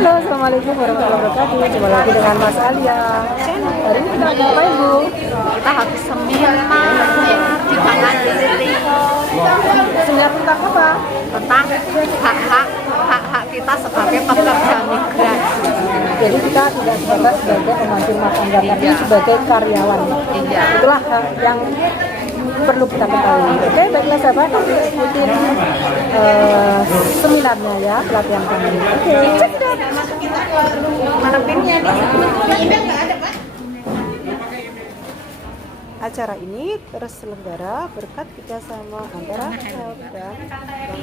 Halo, assalamualaikum warahmatullahi wabarakatuh. Jumpa lagi dengan Mas Alia. Hari ini kita lagi apa, Ibu? Kita habis seminar di Bangan Diri Seminar tentang apa? tentang hak-hak kita sebagai pekerja migran. Jadi kita tidak sebatas sebagai pembantu rumah tangga, tapi sebagai karyawan. Iya. Itulah yang perlu kita ketahui. Oke, baiklah sahabat, nanti ikutin seminarnya ya, pelatihan kami. Oke, Mana pinnya nih? acara ini terselenggara berkat kerjasama antara Help dan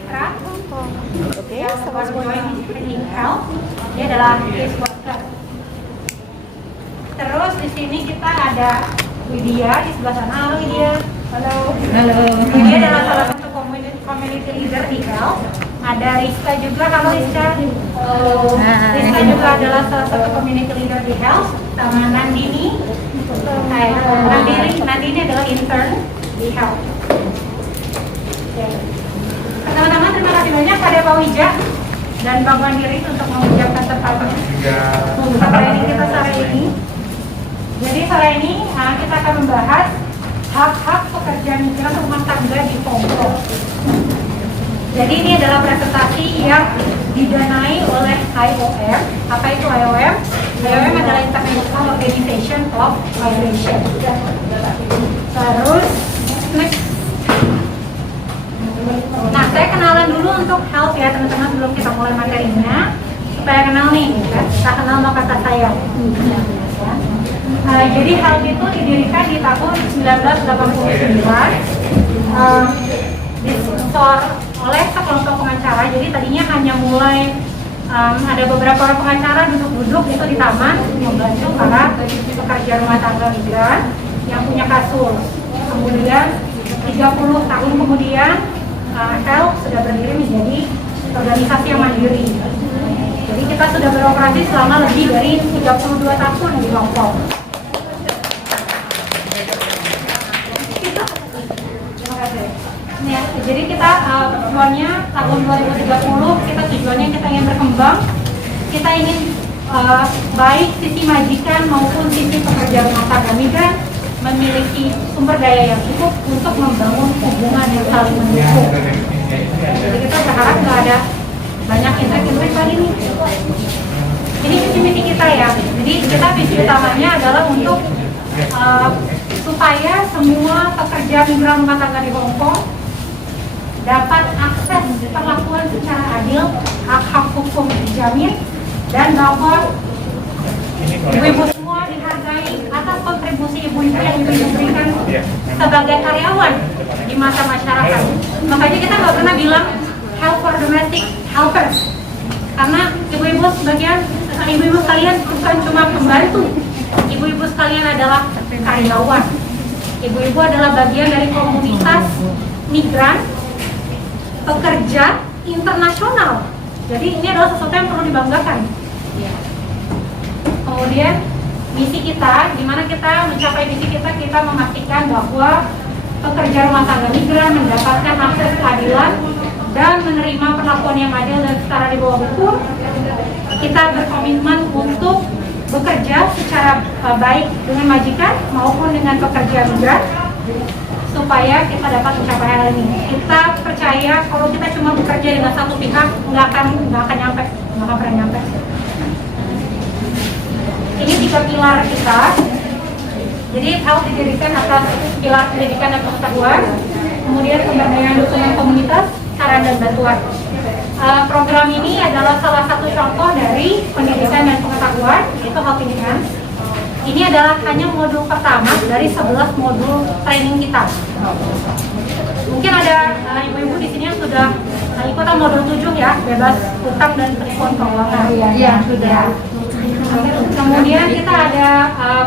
Bank Hongkong. Oke, sama semuanya. Ini adalah case worker. Terus di sini kita ada Widya di sebelah sana. Halo Widya. Halo. Widya adalah salah satu community leader di Help. Ada Rizka juga. Halo Rizka. Rizka juga adalah salah satu community leader di Help. Sama Nandini. Hai, Nandini adalah intern di Help. Teman-teman, terima kasih banyak pada Pak Wija dan Bang Mandiri untuk mengucapkan tempatnya training kita sore ini. Jadi sore ini kita akan membahas hak-hak pekerja migran rumah tangga di Hongkong. Jadi ini adalah presentasi yang didanai oleh IOM. Apa itu IOM? IOM adalah International Organization of Migration. Terus next. Nah, saya kenalan dulu untuk Help ya teman-teman sebelum kita mulai materinya, supaya kenal nih, kan? Kita kenal sama kata saya. Jadi Help itu didirikan di tahun 1989, disensor oleh sekelompok pengacara. Jadi tadinya hanya mulai ada beberapa orang pengacara duduk-duduk itu di taman membantu para pekerja rumah tangga migran yang punya kasus. Kemudian 30 tahun kemudian Help sudah berdiri menjadi organisasi yang mandiri. Jadi kita sudah beroperasi selama lebih dari 32 tahun di Hongkong. Terima kasih. Ya, jadi kita tujuannya tahun 2030 tujuannya kita ingin berkembang. Kita ingin baik sisi majikan maupun sisi pekerja rumah tangga migran memiliki sumber daya yang cukup untuk membangun hubungan yang saling mendukung. Jadi kita berharap nggak ada banyak intrik-intrik kali ini. Ini visi misi kita ya. Jadi kita visi utamanya adalah untuk supaya semua pekerja migran rumah tangga di Hongkong dapat akses perlakuan secara adil, hak-hak hukum dijamin, dan bahwa ibu-ibu semua dihargai atas kontribusi ibu-ibu yang ibu-ibu berikan sebagai karyawan di mata masyarakat. Makanya kita nggak pernah bilang help for domestic helpers, karena ibu-ibu sebagian, ibu-ibu sekalian bukan cuma pembantu, ibu-ibu sekalian adalah karyawan. Ibu-ibu adalah bagian dari komunitas migran, pekerja internasional. Jadi ini adalah sesuatu yang perlu dibanggakan. Kemudian misi kita, gimana kita mencapai misi kita, kita memastikan bahwa pekerja rumah tangga migran mendapatkan akses keadilan dan menerima perlakuan yang adil dan setara di bawah hukum. Kita berkomitmen untuk bekerja secara baik dengan majikan maupun dengan pekerja migran supaya kita dapat mencapai hal ini. Kita percaya kalau kita cuma bekerja dengan satu pihak nggak akan pernah nyampe. Ini 3 pilar kita. Jadi Help didirikan atas pilar pendidikan dan pengetahuan, kemudian pemberdayaan dukungan komunitas, saran dan bantuan. Program ini adalah salah satu contoh dari pendidikan dan pengetahuan, yaitu Helping Hands. Ini adalah hanya modul pertama dari 11 modul training kita. Mungkin ada ibu-ibu di sini yang sudah ikutan modul 7 ya, bebas utang dan penipuan keuangan. Iya, sudah. Kemudian kita ada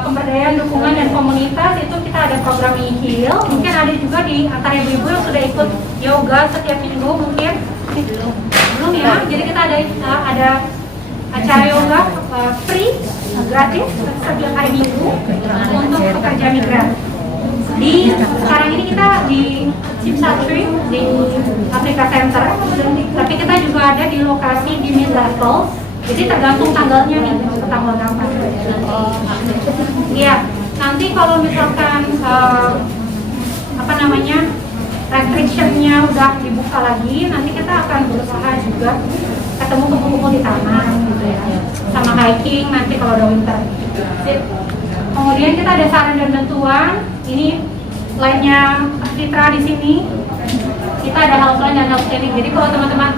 pemberdayaan dukungan dan komunitas, itu kita ada program e-heal. Mungkin ada juga di antara ibu-ibu yang sudah ikut yoga setiap minggu mungkin. Belum ya, jadi kita ada acara yoga free, gratis setiap hari minggu untuk pekerja migran. Sekarang ini kita di Cipsatri di Afrika Center, tapi kita juga ada di lokasi di mid level Jadi tergantung tanggalnya nih, tanggal berapa. Iya, nanti kalau misalkan restriction-nya udah dibuka lagi, nanti kita akan berusaha juga ketemu kumpul-kumpul di taman gitu ya, sama hiking nanti kalau udah winter. Kemudian kita ada saran dan bantuan. Ini slide-nya Citra di sini. Kita ada helpline dan health clinic. Jadi kalau teman-teman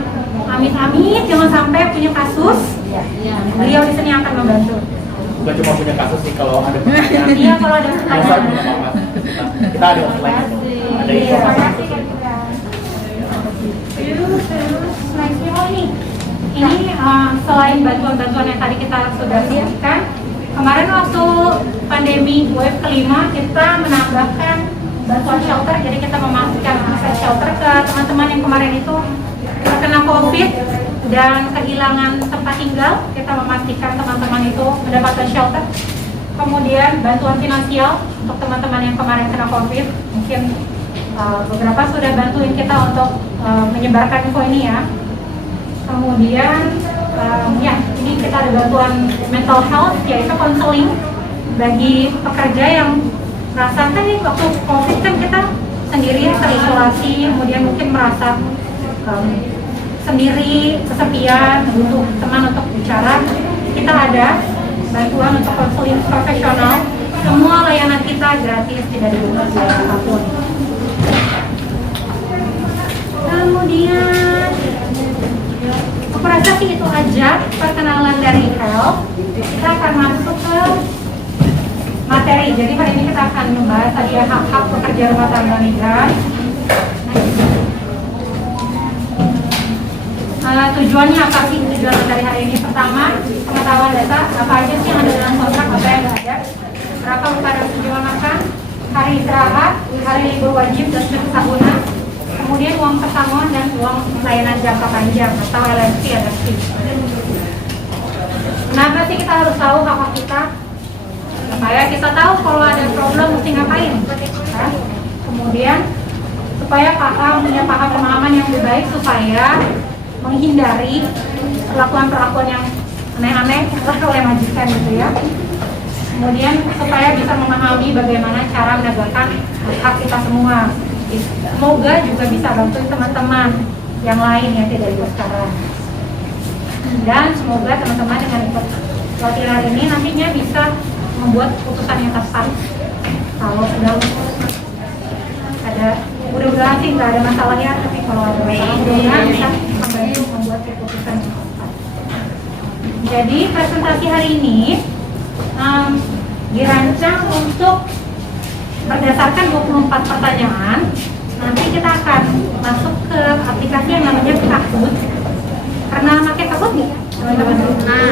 amit-amit jangan sampai punya kasus, beliau di sini akan membantu. Bukan cuma punya kasus sih, kalau ada pertanyaan. Iya, kalau ada pertanyaan. Kita ada offline, ada informasi. Ini selain bantuan-bantuan yang tadi kita sudah siapkan, kemarin waktu pandemi wave kelima kita menambahkan bantuan shelter. Jadi kita memastikan akses shelter ke teman-teman yang kemarin itu terkena COVID dan kehilangan tempat tinggal. Kita memastikan teman-teman itu mendapatkan shelter. Kemudian bantuan finansial untuk teman-teman yang kemarin kena COVID. Mungkin beberapa sudah bantuin kita untuk menyebarkan info ini ya. Kemudian ini kita ada bantuan mental health, yaitu konseling bagi pekerja yang merasa kan nih waktu COVID kan kita sendiri terisolasi, kemudian mungkin merasa sendiri, kesepian, butuh teman untuk bicara. Kita ada bantuan untuk konseling profesional. Semua layanan kita gratis, tidak dipungut biaya apapun. Kemudian aku rasa sih itu aja perkenalan dari health. Kita akan masuk ke materi. Jadi hari ini kita akan membahas tadi ya hak-hak pekerja rumah tangga migran. Tujuannya apa sih tujuan dari hari ini? Pertama, pengetahuan data apa aja sih yang ada dalam kontrak, apa yang nggak ada, berapa pada tujuan makan, hari istirahat, hari libur wajib dan cuti tahunan, kemudian uang pesangon dan uang layanan jangka panjang atau LLC. Kenapa sih kita harus tahu hak kita? Supaya kita tahu kalau ada problem mesti ngapain. Kemudian supaya punya pemahaman yang lebih baik supaya menghindari perlakuan-perlakuan yang aneh-aneh oleh majikan gitu ya. Kemudian supaya bisa memahami bagaimana cara menegakkan hak kita semua. Semoga juga bisa bantu teman-teman yang lain yang tidak ikut sekarang. Dan semoga teman-teman dengan ikut latihan ini nantinya bisa membuat keputusan yang tepat. Kalau sudah ada, mudah-mudahan sih nggak ada masalahnya, tapi kalau ada masalah mudah-mudahan bisa membantu membuat keputusan yang tepat. Jadi presentasi hari ini dirancang untuk berdasarkan 24 pertanyaan. Nanti kita akan masuk ke aplikasi yang namanya Kahoot. Pernah pakai Kahoot nggak, teman-teman?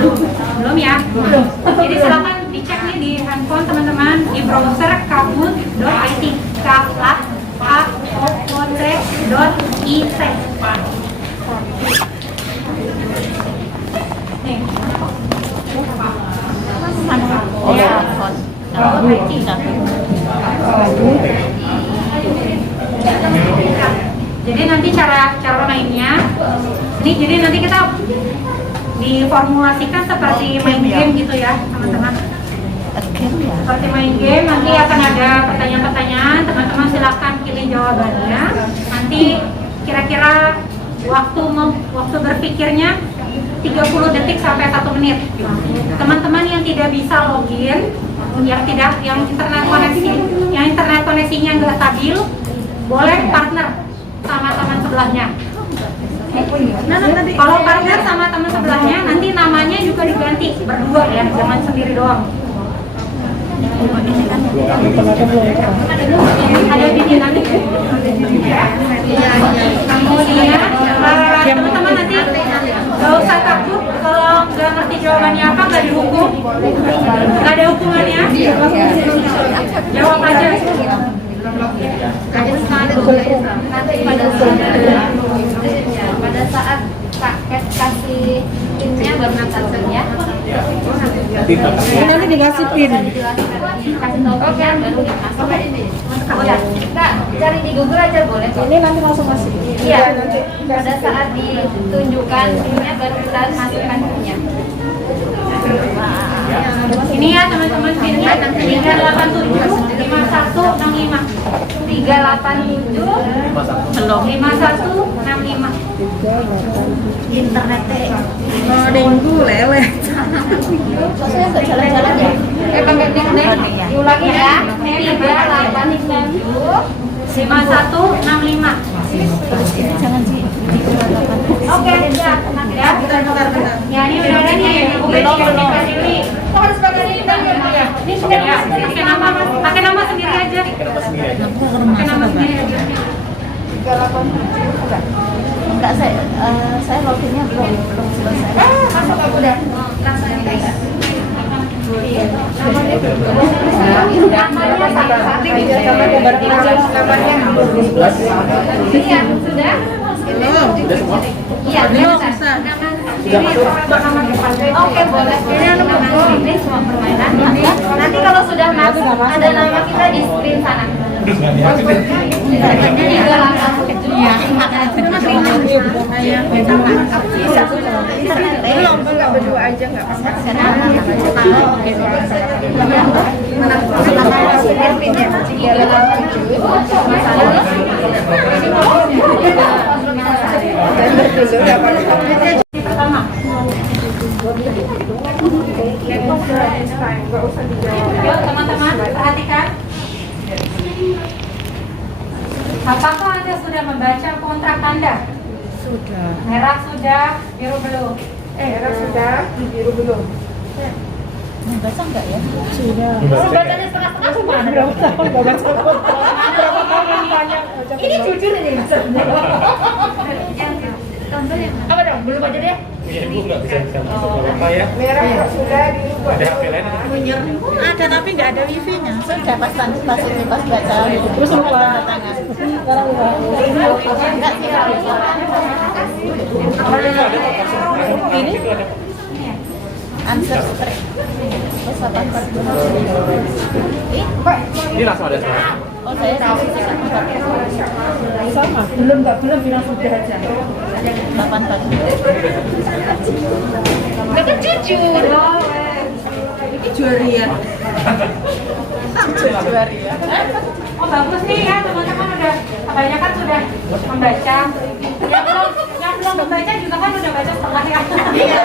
Belum ya? Belum. Jadi silakan dicek nih di handphone teman-teman di browser kahoot.it. kahoot.it. Nih. Jadi nanti cara mainnya ini, jadi nanti kita diformulasikan seperti main game gitu ya teman-teman. Seperti main game, nanti akan ada pertanyaan-pertanyaan, teman-teman silakan pilih jawabannya. Nanti kira-kira waktu berpikirnya 30 detik sampai 1 menit. Teman-teman yang tidak bisa login, yang internet koneksinya nggak stabil, boleh partner sama teman sebelahnya. Kalau partner sama teman sebelahnya, nanti namanya juga diganti berdua ya, jangan sendiri doang. Ada video nanti. Kemudian teman-teman nanti nggak usah takut kalau nggak ngerti jawabannya apa, nggak dihukum, nggak ada hukumannya. Jawab aja. Pada saat paket kasih pinnya baru nonton ya. Nanti dikasih pin. Kasih tahu pinnya baru masuk. Kak, cari di Google aja boleh. Ini nanti langsung masuk. Iya. Pada saat ditunjukkan pinnya baru kita masukkan pinnya. 5165. 387 Belum. 5165. Internet minggu lele. Saya nggak jalan-jalan ya. Pakai internet. Diulangi ya. 387 5165. Jangan sih. Oke, ya. Ya, ini udah ada nih. Belum. Harus pakai ini ya. Ini sudah pakai nama sendiri aja. Pakai nama sendiri aja. Enggak, saya loginnya belum selesai. Masuk aku udah. Langsung ya. Sudah? Sudah semua? Iya, oke, boleh. Ini semua permainan. Nanti kalau sudah masuk, ada nama kita di screen sana. Belum, enggak berdua aja enggak apa-apa. Pertama. Yuk teman-teman perhatikan. Apakah Anda sudah membaca kontrak Anda? Sudah. Merah sudah, biru belum. Merah sudah, biru belum. Membaca enggak ya? Sudah. Bacanya setengah-setengah gimana? Berapa tahun gak baca berapa tahun tanya baca Ini jujur ini. Apa dong? Belum aja deh. Iya, Ibu nggak bisa apa ya? merah sudah, biru Ada HP lain? Ada tapi nggak ada wifi-nya. Sudah pas baca terus lupa. tangan. Sekarang lupa. Enggak sih Ini answer straight. Terus apa? Ini langsung ada suara. Oh saya Sama. Belum bilang sudah aja. 8 pagi. Mereka jujur. Ini juaria. Juaria. Oh bagus nih ya teman-teman udah kebanyakan sudah membaca. Yang belum membaca juga kan udah baca setengah ya. Iya.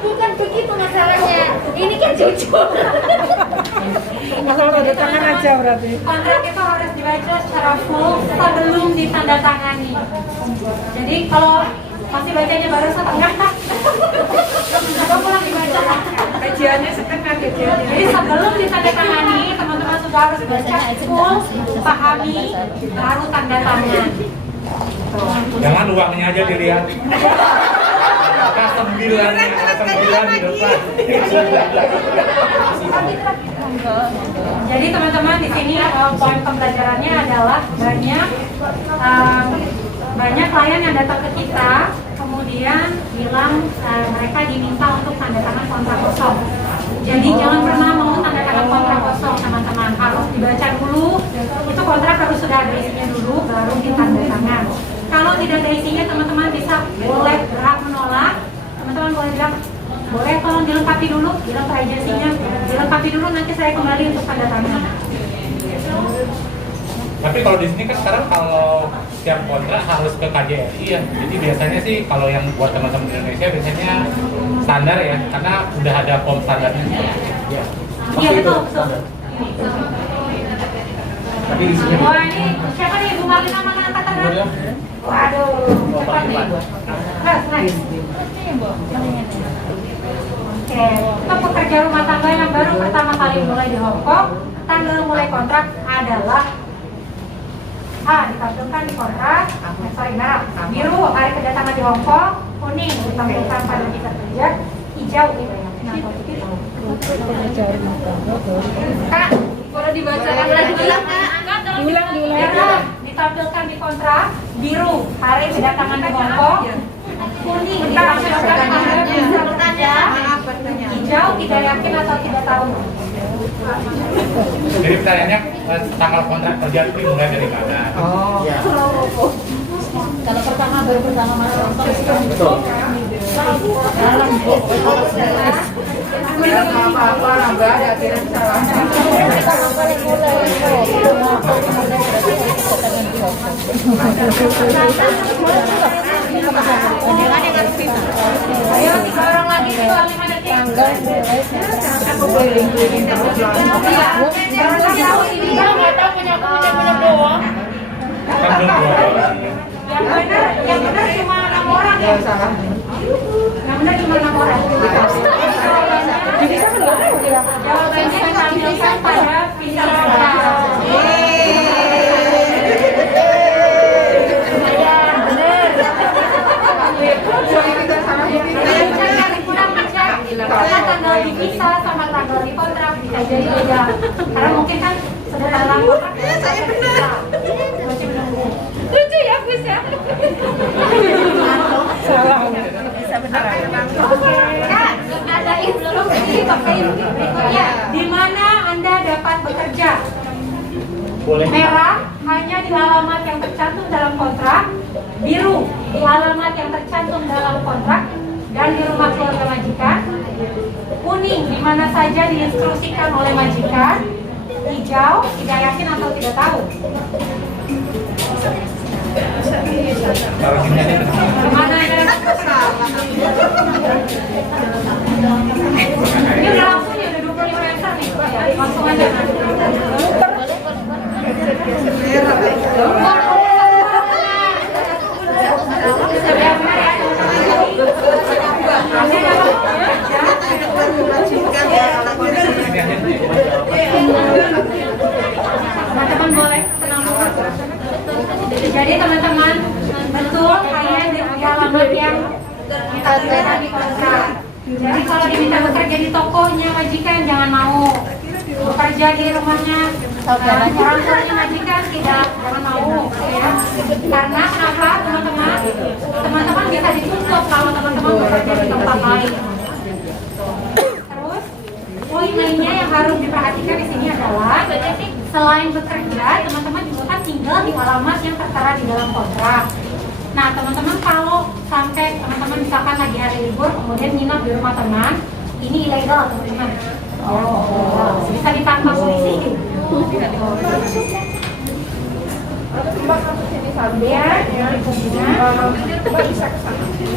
Bukan begitu masalahnya. Ini kan jujur. Masalah ada tangan aja berarti. Kontrak itu harus dibaca secara full sebelum ditandatangani. Jadi kalau masih bacanya baru setengah, coba pulang dibaca. Kajiannya setengah kajiannya. Jadi sebelum ditandatangani, teman-teman sudah harus baca full, pahami, baru tanda tangan. Jangan uangnya aja dilihat. Angka 9 di depan. Jadi teman-teman di sini poin pembelajarannya adalah banyak klien yang datang ke kita kemudian bilang mereka diminta untuk tanda tangan kontrak kosong. Jadi jangan pernah mau tanda tangan kontrak kosong teman-teman, harus dibaca dulu. Itu kontrak harus sudah ada isinya dulu baru ditanda tangan. Kalau tidak ada isinya teman-teman boleh berhak menolak. Teman-teman boleh bilang boleh tolong dilengkapi dulu, bilang ke agensinya, dilengkapi dulu nanti saya kembali untuk tanda tangan. Tapi kalau di sini kan sekarang kalau setiap kontrak harus ke KJRI ya. Jadi biasanya sih kalau yang buat teman-teman di Indonesia biasanya standar ya, karena udah ada form standarnya. Iya. Iya betul, betul. Tapi di sini. Wah ini siapa nih Bu Marlina mana angkat tangan? Waduh, cepat nih. Nice. Oke, untuk pekerja rumah tangga yang baru pertama kali mulai di Hong Kong, tanggal mulai kontrak adalah ditampilkan di kontrak, merah, biru hari kedatangan di Hong Kong, kuning ditampilkan pada visa kerja, hijau gitu ya. Kak, boleh dibacakan lagi? Diulang. Merah ditampilkan di kontrak, biru hari kedatangan di Hong Kong, kuning ditampilkan pada visa kerja, hijau tidak yakin atau tidak tahu. Jadi pertanyaannya tanggal kontrak kerja itu mulai dari mana? Oh. Ya. Kalau baru pertama masuk Betul. apa-apa, nambah ada akhirnya salah. Ayo 3 orang lagi keluar 5 detik. Aku keliling-keliling terus lah. Yang benar cuma 6 orang ya. Salah. Yang benar cuma 6 orang. Jawabannya tampilkan pada video. Karena tanggal dipisah sama tanggal dikontrak bisa jadi beda. Karena mungkin kan dalam kontrak saya benar. Lucu ya Gus ya. Salah. Bisa benar. Kak, ada belum dipakai berikutnya. Di mana Anda dapat bekerja? Boleh. Merah hanya di alamat yang tercantum dalam kontrak, biru di alamat yang tercantum dalam kontrak dan di rumah keluarga majikan, kuning di mana saja diinstruksikan oleh majikan, hijau tidak yakin atau tidak tahu. Taruh sini aja. Kemana Anda? Ini udah langsung ya, udah 25 meter nih. Ya, langsung aja. Teman-teman boleh tenang dulu. Jadi teman-teman betul hanya di alamat yang kita di kontrak. Jadi kalau diminta bekerja di tokonya majikan jangan mau. Bekerja di rumahnya orang tuanya majikan tidak, jangan mau ya. Karena kenapa teman-teman? Teman-teman bisa dituntut kalau teman-teman bekerja di tempat lain. Terus poin lainnya yang harus diperhatikan di sini adalah selain bekerja, teman-teman juga kan tinggal di alamat yang tertera di dalam kontrak. Nah, teman-teman kalau sampai teman-teman misalkan lagi hari libur kemudian nginap di rumah teman, ini ilegal teman-teman. Bisa ditangkap polisi.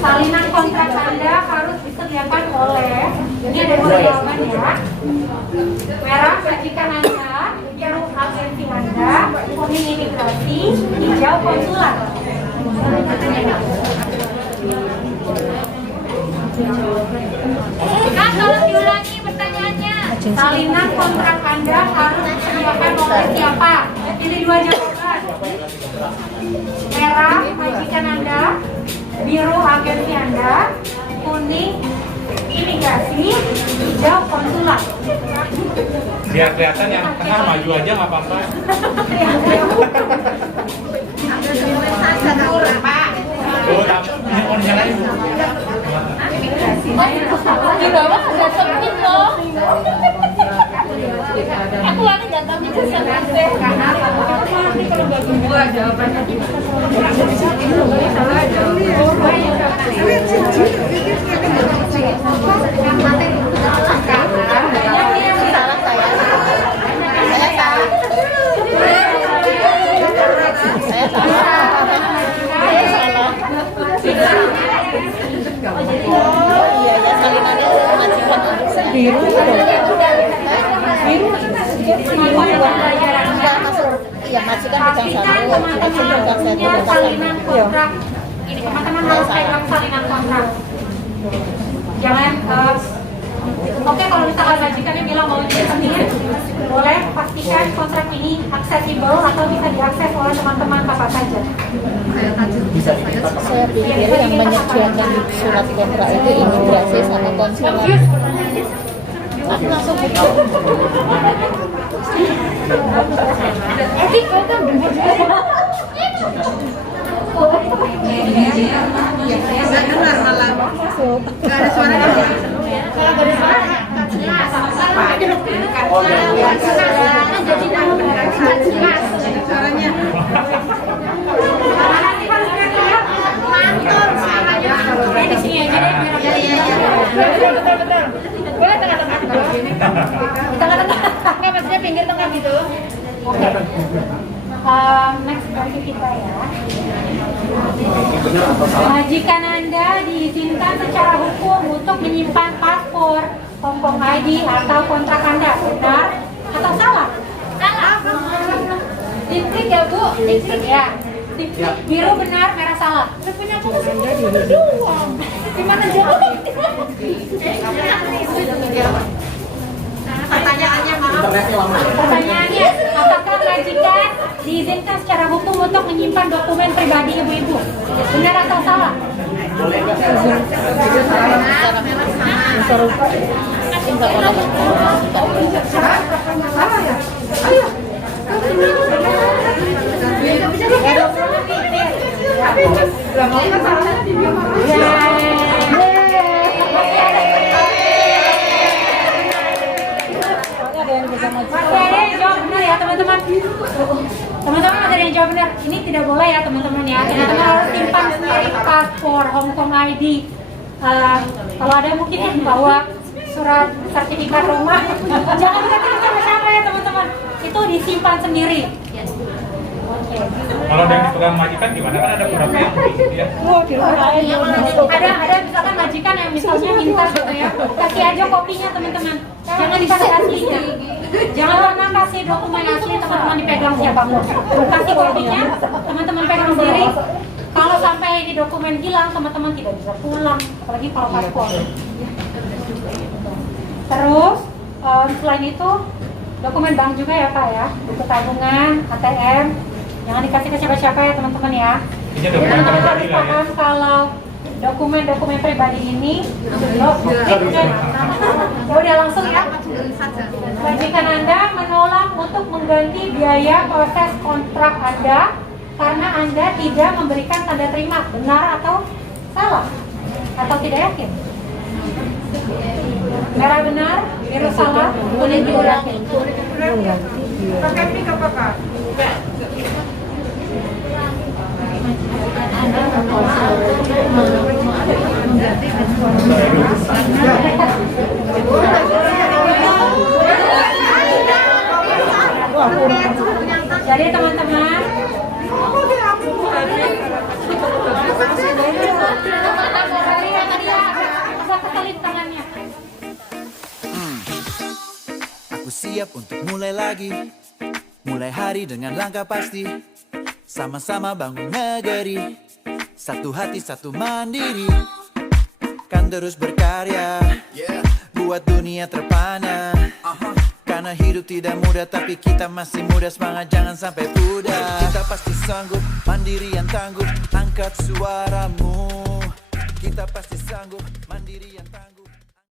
Salinan kontrak Anda harus disediakan oleh, ini ada 2 jawaban ya. Merah majikan Anda, biru agensi Anda, kuning imigrasi, hijau konsulat. Kak, tolong diulangi pertanyaannya. Salinan kontrak Anda harus disediakan oleh siapa? Pilih 2 jawaban. Merah majikan Anda, biru agensi Anda, kuning imigrasi, hijau konsulat. Biar kelihatan yang tengah maju aja nggak apa-apa. Tuh, ini on jalan. Di bawah ada sempit loh. Aku lagi datangnya ke sana. Kalau bagi gua jawabannya Pastikan teman-teman punya salinan kontrak. Ini teman-teman harus pegang salinan kontrak. Jangan oke, kalau misalkan majikannya bilang mau sendiri, boleh pastikan kontrak ini aksesibel atau bisa diakses oleh teman-teman apa saja. Saya pikir yang menyediakan surat kontrak itu imigrasi sama konsulat. Aku langsung buka. nggak dengar malah. Nggak ada suaranya. Suaranya. Di sini aja deh. Boleh tengah-tengah. Di tengah-tengah. Nggak, maksudnya pinggir tengah gitu. Oke. Next berarti kita ya. Jika Anda diizinkan secara hukum untuk menyimpan paspor, Hongkong ID atau kontrak Anda, benar atau salah? Salah. Distrik ya Bu? Distrik ya. Distrik biru benar, merah salah. Punya aku masih doang. Gimana jawab? Pertanyaannya maaf. Pertanyaannya, apakah majikan diizinkan secara hukum untuk menyimpan dokumen pribadi ibu-ibu? Benar atau salah? Masih ada yang jawab benar ya teman-teman. Teman-teman masih ada yang jawab benar. Ini tidak boleh ya teman-teman ya. Teman-teman harus simpan sendiri paspor Hongkong ID. Kalau ada mungkin ya bawa surat sertifikat rumah. Jangan dikasih sama siapa ya teman-teman. Itu disimpan sendiri. Kalau yang dipegang majikan gimana? Kan ada beberapa yang begitu ya. Ada misalkan majikan yang misalnya minta gitu ya, kasih aja kopinya teman-teman, jangan dikasih aslinya, jangan pernah kasih dokumen asli teman-teman dipegang siapapun, kasih kopinya teman-teman pegang sendiri. Kalau sampai ini dokumen hilang teman-teman tidak bisa pulang, apalagi kalau paspor. Terus selain itu dokumen bank juga ya Pak ya, buku tabungan, ATM. Jangan dikasih ke siapa-siapa ya teman-teman ya. Ini dokumen Teman-teman harus pribadi lah ya. paham kalau dokumen-dokumen pribadi ini udah langsung ya. Majikan Anda menolak untuk mengganti biaya proses kontrak Anda karena Anda tidak memberikan tanda terima. Benar atau salah? Atau tidak yakin? Merah benar, biru salah, kuning tidak yakin. Pakai mic apa Kak? Jadi teman-teman, bisa keselip tangannya. Aku siap untuk mulai lagi. Mulai hari dengan langkah pasti. Sama-sama bangun negeri. Satu hati, satu mandiri. Kan terus berkarya, buat dunia terpana. Karena hidup tidak mudah, tapi kita masih muda. Semangat jangan sampai pudar. Kita pasti sanggup, mandiri yang tangguh. Angkat suaramu. Kita pasti sanggup, mandiri yang tangguh.